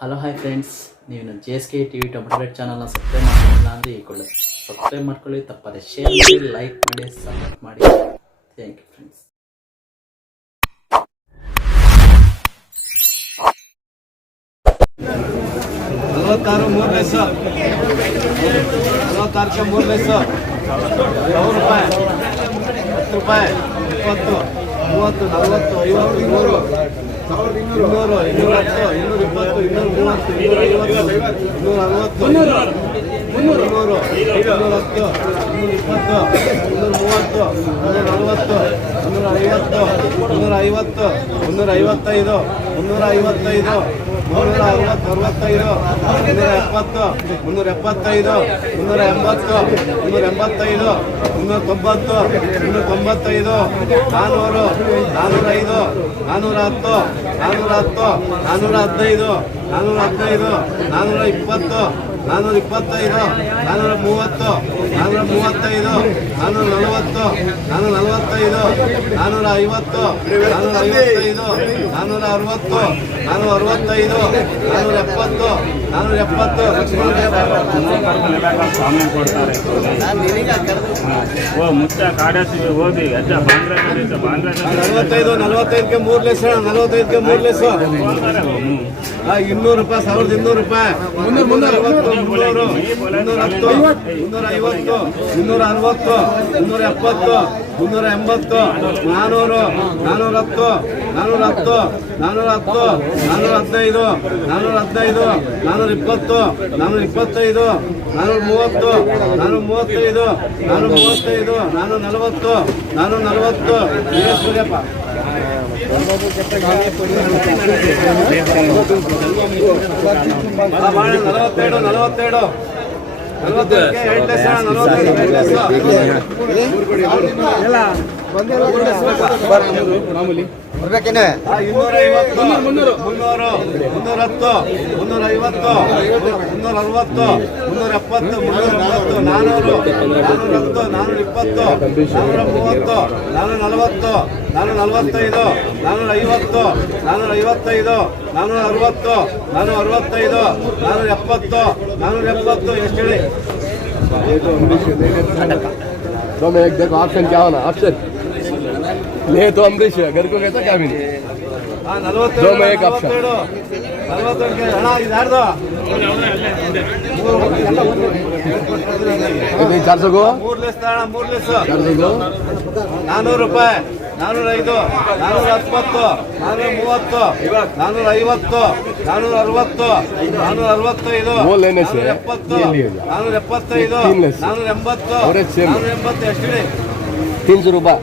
Hello hi friends, ನೀವು JSK TV tomato rate ಚಾನಲ್ನ subscribe ಮಾಡಿಲ್ಲ ಅಂದರೆ ಈಗೊಳ್ಳಿ ಸಬ್ಸ್ಕ್ರೈಬ್ ಮಾಡ್ಕೊಳ್ಳಿ, ತಪ್ಪದೆ ಶೇರ್ ಮಾಡಿ, ಲೈಕ್ ಮಾಡಿ, ಸಪೋರ್ಟ್ ಮಾಡಿ. Thank you friends. ನಲವತ್ತಾರು ಮೂರನೇ ಸರ್, 46ಕ್ಕೆ ಮೂರನೇ ಸರ್, 100 ರೂಪಾಯಿ, 10 ರೂಪಾಯಿ, 20, 30, 40, 50, 100, 200, 210, 220, 230, 250, 260, 300, 210, 220, 230, 250, 355, 365, 370, 375, 380, 385, 390, 400, 405, 410, 410, 415, 420, 425, 430, 435, 440, 445, 450, 455, 460, 465, 470, 470. ಸ್ವಾಮಿ ಕೊಡ್ತಾರೆ. ಮುಚ್ಚ ಕಾಡಸಿಗೆ ಹೋಗಿ ಅಜ್ಜ ಬಾಂಗ್ಲಾ 45, 45ಕ್ಕೆ 3 ಲೆಸ್, 45ಕ್ಕೆ 3 ಲೆಸ್, 200 ರೂಪಾಯಿ, 1200 ರೂಪಾಯಿ, 350, 300, 310, 350, 360, 370, 380, 400, 410, 410, 410, 415, 415, 420, 425, 430, 435, 435, 440, 440. ಸೂರ್ಯಪ್ಪ 42, 42, 42ಕ್ಕೆ 8 ಲೆಸ್, 45ಕ್ಕೆ 8 ಲೆಸ್, ಮಾಮೂಲಿ 250, 300, 310, 350, 360, 370, 370, 410, 420, 430, 440, 445, 450, 455, 460, 465, 470, 470. ಎಷ್ಟು ಹೇಳಿ? तो मैं एक देखो ऑप्शन क्या होना, ऑप्शन ले तो अमरीश है, घर को कहता क्या भी नहीं. 42, 42, 42ಕ್ಕೆ ಹಣ ಇದಾರ್ದು 400 को 3 ಲೆಸ್ ತಾಣ, 3 ಲೆಸ್, 400 को 400 ರೂಪಾಯಿ, 405, 420, 430, 450, 460, 465, वो लेने से 470, ये लिए जा. 475, 3 लेस. 480, और एक सेम. 480. ಎಷ್ಟು ಹೇಳಿ? 300 रुपये